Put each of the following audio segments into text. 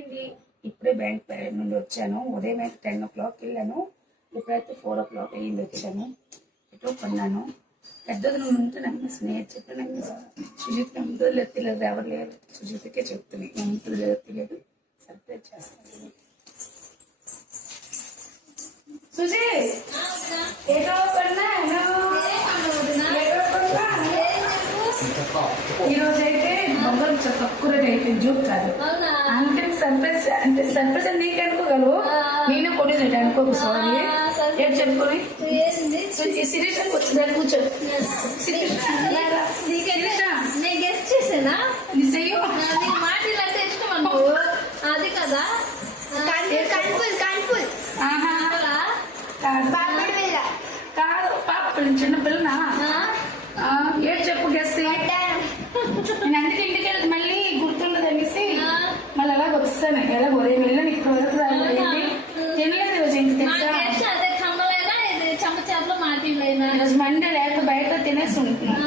అండి ఇప్పుడే బ్యాంక్ నుండి వచ్చాను. ఉదయం అయితే 10 o'clock వెళ్ళాను. ఇప్పుడైతే 4 o'clock అయ్యింది వచ్చాను. ఎటో కొన్నాను. పెద్దది నువ్వు ఉంటే నమ్మేసి నేను చెప్పి నమ్మేసి సుజిత్ నమ్ముతుందో లేదు తెలియదు, ఎవరు లేరు. సుజిత్కే చెప్తున్నాయి నమ్ముతుందో లేదో తెలియదు. సర్ప్రైజ్ చేస్తాను. సుజిత్ ఏదో కొన్నాను. ఈరోజు అయితే బొమ్మలు తక్కువ రేట్ అయిపోయింది, జూక్ కాదు. అందుకని సర్ప్రైజ్ అంటే సర్ప్రైజ్ అని నీకు అనుకోగలవు, నేనే కొనేది అనుకోకు. సారీ ఏం చెప్పుకొని సిరీషన్ వచ్చిందని కూర్చో. నేను గెస్ట్ చేసానా మాటలు అంటే ఇష్టం అనుకో. అది కదా కాదు పాప చిన్న పిల్లనా. ఏం చెప్పు గెస్ట్. నేను అందుకే ఇంటికి వెళ్తే మళ్ళీ గుర్తుండదు అనేసి మళ్ళీ అలాగ వస్తాను. ఎలాగ ఉదయం వెళ్ళాను, ఇక్కడ వరకు రాలేదు. తినలేదు ఈరోజు. ఇంటి తెలుసా ఈరోజు మండే లేకపోతే బయట తినేసి ఉంటున్నాను.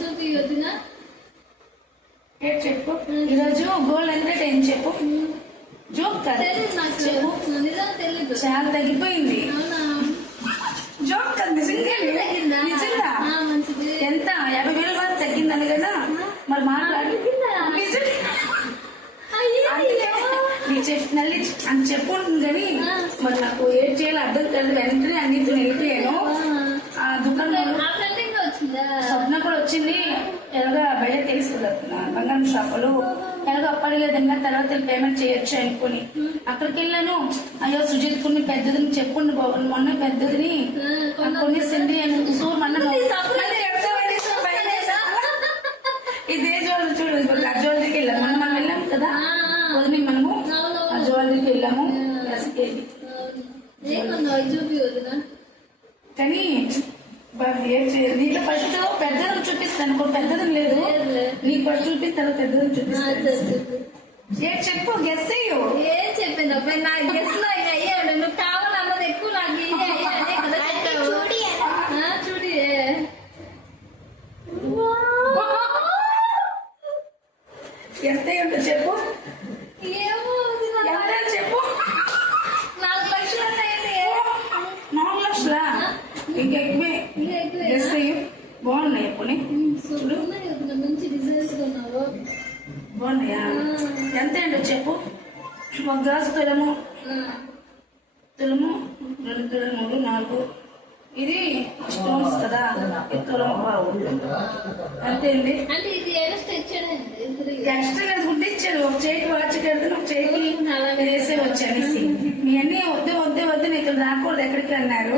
చూపి వద్దునా ఏం చెప్పు. ఈరోజు గోల్డ్ ఎంత ఏం చెప్పు. జోక్ కాదు, తెలీదు. చాలా తగ్గిపోయింది. జోక్ కాదు, నిజంగా నిజంగా. ఎంత 50,000 వరకు తగ్గిందని కదా మరి మాట్లాడి మళ్ళీ అని చెప్పు కానీ మరి నాకు ఏం చేయాలో అర్థం కాదు. వెంటనే అన్నింటిని వెళ్ళిపోయాను. ఆ దుకాణంలో స్వప్న కూడా వచ్చింది. ఎలాగా బయట తెలుసు కదా బంగారం షాపులు ఎలాగో అప్పలేదన్నా తర్వాత పేమెంట్ చేయొచ్చు అనుకుని అక్కడికి వెళ్ళాను. అయ్యో సుజిత్ కొన్ని పెద్దదిని చెప్పుండి బాగుంది, మొన్న పెద్దదిని కొనేసింది సూర్ మొన్న ఇదే జ్యువెలరీ చూడు. ఆ జ్యువెలరీకి వెళ్ళాము మొన్న మనం వెళ్ళాము కదా వదిలి, మనము ఆ జ్యువెలరీకి వెళ్ళాము. కానీ నీకు ఫస్ట్ పెద్దదని చూపిస్తాను, కొన్ని పెద్దదని లేదు. నీకు ఫస్ట్ చూపిస్తాను, పెద్దదని చూపిస్తాను. ఏం చెప్పు, గెస్ అయ్యో. ఏం చెప్పింది అబ్బాయి నా గెస్ లో అయ్యాడు. నువ్వు కావాలన్నది ఎక్కువ నాకు చూడి ఎంత ఉంటుందో చెప్పు. ఏమో ఎంత చెప్పు. 4 లక్షలు అయింది. 4 లక్షలా? ఇంకెక్కువే. గెస్ అయ్యో. బాగున్నాయి ఎప్పుడు మంచి డిజైన్స్ కొన్నావు. బాగున్నాయా? ఎంత ఏంటో చెప్పు. 1 గ్లాసు తులము, 2 తులము 3 4. ఇది స్టోన్స్ కదా, ఇది తులము బాగుంది. అంతే అండి. అంటే ఇది ఎక్స్ట్రా లేదు, గుడ్డ ఇచ్చారు. ఒక చేయికి వాచ్ కడితే ఒక చేయికి వేసే వచ్చానేసి మీ అన్నీ వద్దు వద్దు వద్దు నేను ఇక్కడ రాకూడదు ఎక్కడికి అన్నారు.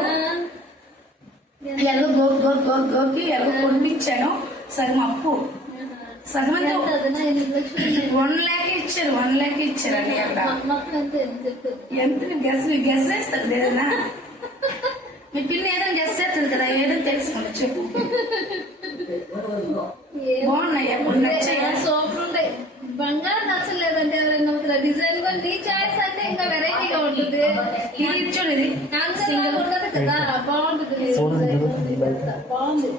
ఎలాగో గోకి ఎలాగో కొనిపించాను. సగం అప్పు సగం అంతా 1 lakh ఇచ్చారు. 1 lakh ఇచ్చారండి. అక్కడ ఎంత గెస్ వేస్తారు లేదన్నా. మీ పిల్ల ఏదైనా గెస్ చేస్తుంది కదా, ఏదైనా తెలుసుకోండి చెప్పు. బాగున్నాయి అప్పుడు నచ్చాయి. సూపర్ ఉంటాయి. బంగారం నచ్చలేదంటే ఎవరైనా డిజైన్ కూడా నీ చాయిస్ అంటే ఇంకా వెరైటీగా ఉంటుంది. ఇది ఇచ్చాడు, ఇది సింగిల్ ఉండదు కదా, బాగుంటుంది. బాగుంది.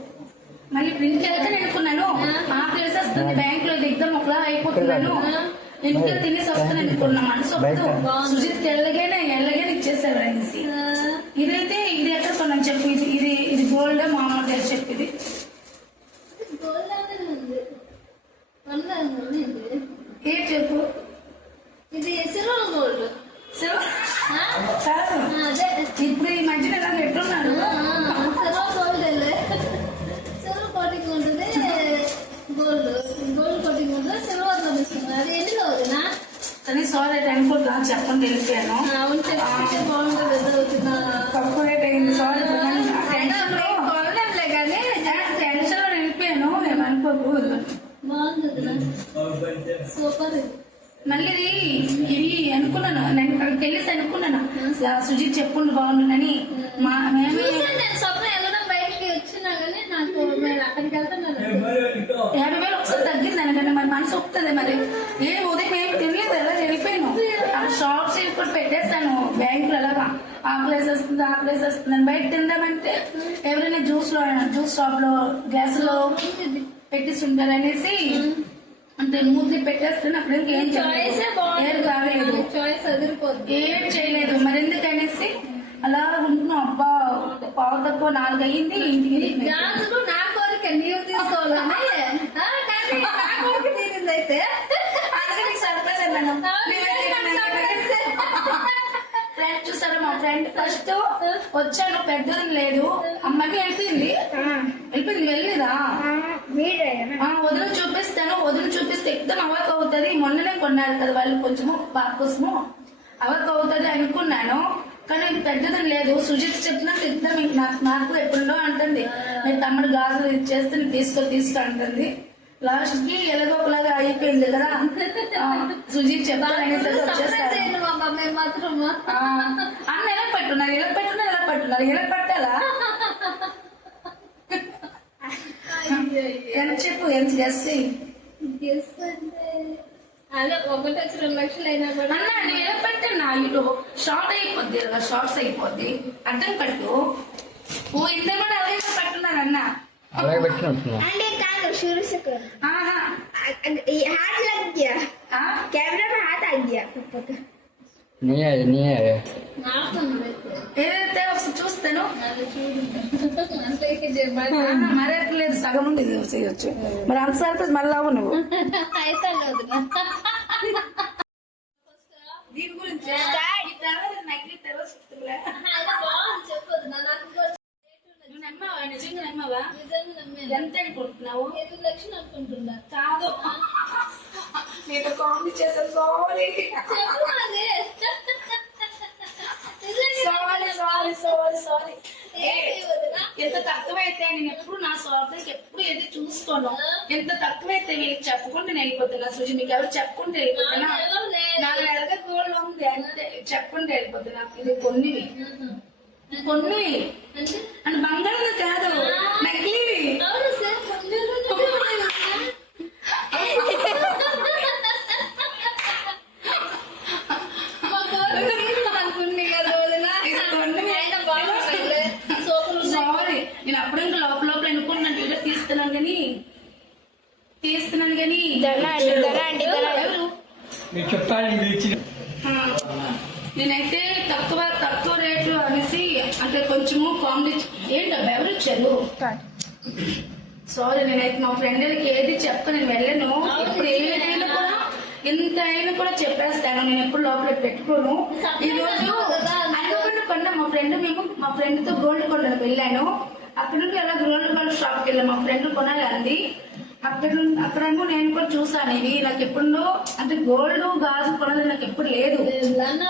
మళ్ళీ ప్రింట్కి వెళ్తే అనుకున్నాను ఆ ప్లేస్ వస్తుంది, బ్యాంక్ లో దిగ్దాం ఒకలా అయిపోతున్నాను. ఇంట్లో తినేసి వస్తాను అనుకున్నా. మనసు సుజిత్ ఎల్లగానే ఇచ్చేసారు అనేసి. ఇదైతే ఇది ఎక్కడ కొన్నాను చెప్పు. ఇది గోల్డ్ మామూలుగా చెప్పు. ఇది ఏ చెప్పు. ఇది సిల్వర్ గోల్డ్. కాదు, ఇప్పుడు ఈ మధ్యన ఎలా ఎట్లున్నారు. సిల్వర్ గోల్డ్ సిల్వర్ కోటింగ్ ఉంటుంది. గోల్డ్ కోటింగ్ ఉంటుంది. సిల్వర్ లో ఇస్తుంది. అది ఎందులో వదినా కానీ సారీ అనుకుంటా చెప్పండి వెళ్ళిపోయాను. బాగుంటుంది. తక్కువ రేట్ అయింది. సారీ కొనలేంలే కానీ టెన్షన్ లో వెళ్ళిపోయాను. నేను అనుకోకు. బాగుంటుంది, సూపర్. మళ్ళీ ఇది అనుకున్నాను, నేను అక్కడికి వెళ్ళేసి అనుకున్నాను సుజిత్ చెప్పుండు బాగుండునని. స్వప్న వెళ్ళడం బయటికి వచ్చినా కానీ నాకు అక్కడికి వెళ్తున్నాను. 50,000 ఒకసారి తగ్గింది అనగానే మరి మనసు ఒప్పుతుంది. మరి ఉదయం ఏమి తినలేదు, ఎలా వెళ్ళిపోయాను. షాప్స్ కూడా పెట్టేస్తాను బ్యాంకులు. అలాగా ఆ ప్లేస్ వస్తుంది అని బయట తిందామంటే ఎవరైనా జ్యూస్ షాప్ లో గ్లాసులో పెట్టిస్తుంటారు అనేసి అంటే మూతి పెట్టేస్తాను అప్పుడు ఏం చాయిస్ ఏం కాలేదు, చాయిస్ అదిరిపోద్ది. ఏం చేయలేదు. మరి ఎందుకనేసి అలా ఉంటున్నాం. అబ్బా పావు తక్కువ 4 అయ్యింది ఇంటికి. గాజులు నా కోరిక నీవు తీసుకోవాలని కానీ నా కోరిక తీరింది అయితే. అందుకే నీకు సర్ప్రైజ్ అన్నాను. ఫ్రెండ్ చూసారా, మా ఫ్రెండ్ ఫస్ట్ వచ్చాను, పెద్దది లేదు, అమ్మకి వెళ్ళిపోయింది. వెళ్ళలేదా? వదిలి చూపిస్తాను, వదిలి చూపిస్తే ఎక్దం అవక్ అవుతుంది. మొన్ననే కొన్నారు కదా వాళ్ళు, కొంచెము బాగా కోసము అవక్ అవుతుంది అనుకున్నాను. కానీ పెద్దదని లేదు. సుజిత్ చెప్పినా ఎక్దం నాకు ఎప్పుడో అంటుంది, నేను తమ్ముడు గాజులు ఇచ్చేస్తే నీకు తీసుకో అంటుంది. లాస్ట్ కి ఎలాగో ఒకలాగా అయిపోయింది కదా. సుజిత్ చెప్పాలని వచ్చేస్తారు. అన్న ఎలా పట్టున్నారు, ఎలా పట్టాలా? ఎంత చెప్పు, ఎంత గెస్ అదే 1-2 లక్షలు అయినా కూడా అన్న నేను ఎలా పట్టా ఇటు షార్ట్ అయిపోద్ది కదా, షార్ట్స్ అయిపోద్ది. అర్థం పట్టు. ఇంత కూడా అలాగే పట్టున్నారు అన్న. అలాగే పెట్టినట్టున్నా अंडे काल शुरू से कर हाथ लग गया, कैमरा में हाथ आ गया ऊपर का। नहीं आया ఏదైతే ఒకసారి చూస్తాను. అది చూడు అంతే చెప్పాలి. మరేట్లేదు, సగం ఉంది చేయొచ్చు. మరి అంత సరిపోయి మళ్ళీ అవ్వు నువ్వు. అయితే వదినా. దీని గురించి నకిలీ తర్వాత చెప్తున్నా. అది బాగుంది చెప్పదు నాకు నువ్వు నమ్మావా? నిజంగా నమ్మావా? నిజంగా నమ్మాను. ఎంత అనుకుంటున్నావు? 5 లక్షలు అనుకుంటున్నా. కాదు, నేను కామెడీ చేశాను. సారీ చెప్పు అది. సారీ. ఏంటి వదినా? ఎంత తక్కువైతే నేను ఎప్పుడు నా స్వార్థానికి ఎప్పుడు ఏది చూసుకోను. ఎంత తక్కువైతే వీళ్ళకి చెప్పుకుంటే నేను వెళ్ళిపోతున్నా. సుజి మీకు ఎవరు చెప్పుకుంటే వెళ్ళిపోతున్నా. 4 నెలల గోల్డ్ ఉంది అంతే, చెప్పుకుంటే వెళ్ళిపోతున్నా. ఇది కొన్నివి అంటే అంటే బంగారం కాదు, నకిలీవి. అవును సార్ అనుకుంది కదా వదినా. ఇది కొన్నివి. ఆయన బాగుంది సోపులు సారీ, నేను అప్పుడు ఇంకా లోపల అనుకున్నాను వీడియో తీస్తున్నాను కానీ ఎవరు మీరు చెప్పాలి ఆ, నేనైతే తక్కువ రేటు అనేసి అంటే కొంచెము కామెడీ. ఏంటబ్బా ఎవరు ఇచ్చారు? సారీ, నేనైతే మా ఫ్రెండ్లకి ఏది చెప్ప నేను వెళ్ళను. ఇప్పుడు ఏదైనా కూడా ఎంత అయినా కూడా చెప్పేస్తాను. నేను ఎప్పుడు లోపల పెట్టుకోను. ఈ రోజు అనుకున్న కొన్న మా ఫ్రెండ్ తో గోల్డ్ కొనడానికి వెళ్ళాను. అక్కడ నుండి అలా గోల్డ్ షాప్కి వెళ్ళాను. మా ఫ్రెండ్ కొనాలి అంది. అక్కడేమో నేను కూడా చూసాను. ఇవి నాకు ఎప్పుడో అంటే గోల్డ్ గాజు కొనాలి నాకు ఎప్పుడు లేదు.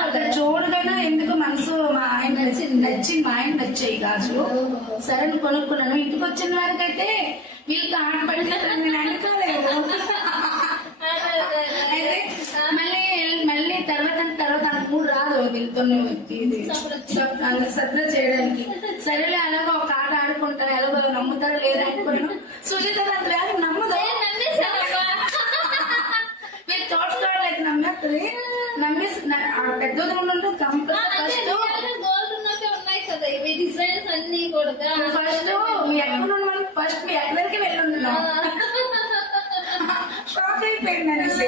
అక్కడ చూడగానే ఎందుకు మనసు మా ఆయన నచ్చింది, మా ఆయన నచ్చాయి గాజులు. సరే కొనుక్కున్నాను. ఇంటికి వచ్చిన వారికైతే వీళ్ళకి ఆడపడినట్టు నేను అనుకోలేదు. అయితే మళ్ళీ తర్వాత మూడు రాదు వీళ్ళతో సత్ర చేయడానికి. సరేలే అలాగో ఒక ఆట ఆడుకుంటాను, ఎలాగో నమ్ముతారో లేదా అనుకున్నాను. సుజిత నమ్మదు. మీరు తోటతోడలైతే నమ్మేస్తుంది. నమ్మేసి పెద్దది ఉండు కంపల్సరీ. గోల్డ్ ఉన్నట్టే ఉన్నాయి కదా ఇవి డిజైన్స్ అన్ని కూడా. ఫస్ట్ మీ ఫస్ట్ మీ ఎక్కడికి వెళ్ళుంటున్నాం. షాక్ అయిపోయింది అనేసి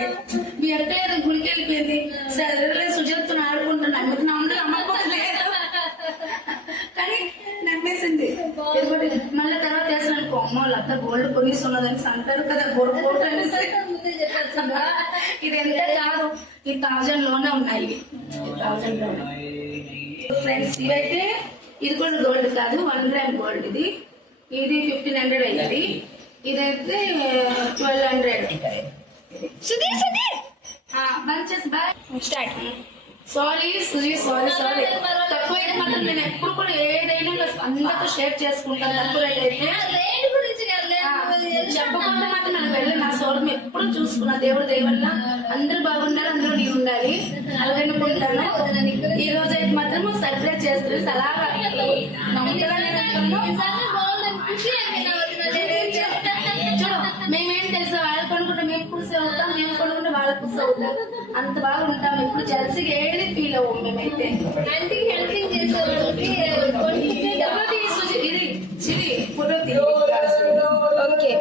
మీ ఎక్కలేదు గుడికి వెళ్ళిపోయింది. సరే సుజాతను ఆడుకుంటున్నాను. అందుకు నమ్మకపోలేదు కానీ నమ్మేసింది. మళ్ళీ తర్వాత వేసాను అనుకో, అమ్మ వాళ్ళంతా గోల్డ్ కొనిసి ఉన్నదని అంటారు కదా, గోల్డ్ అనేసి. ఇది ఎంత కాదు, ఈ 1000 లోనే ఉన్నాయి. 1000 లోనే ఫ్రెండ్స్. ఇవైతే ఇది కూడా గోల్డ్ కాదు, 1 గ్రామ్ గోల్డ్. ఇది 1500 అయ్యింది. ఇదైతే 1200. మంచి boy start. Sorry Suji, sorry. తక్కువ అయితే మాత్రం నేను ఎప్పుడు కూడా ఏదైనా అందరితో షేర్ చేసుకుంటాను. తక్కువ రేట్ అయితే రేటు గురించి చెప్పకుండా మాత్రం నాకు వెళ్ళి నా సోరం ఎప్పుడు చూసుకున్నా. దేవుడు దయవల్ల అందరూ బాగున్నారు, అందరూ నేను ఉండాలి అలాగే అనుకుంటాను. ఈ రోజు అయితే మాత్రం సర్ప్రైజ్ చేస్తారు. అలాగా నమ్ముతారా చూడు, మేమేం తెలుసా, వాళ్ళు కొనుక్కుంటే మేము కుర్సీ అవుతాం, మేము కొనుక్కుంటే వాళ్ళ కుర్సీ అవుతాం. అంత బాగా ఉంటాం. ఎప్పుడు జలసిగా ఏది ఫీల్ అవ్వం మేమైతే. హెల్పింగ్ చేసేవాళ్ళకి ఇది ఫోటో ఓకే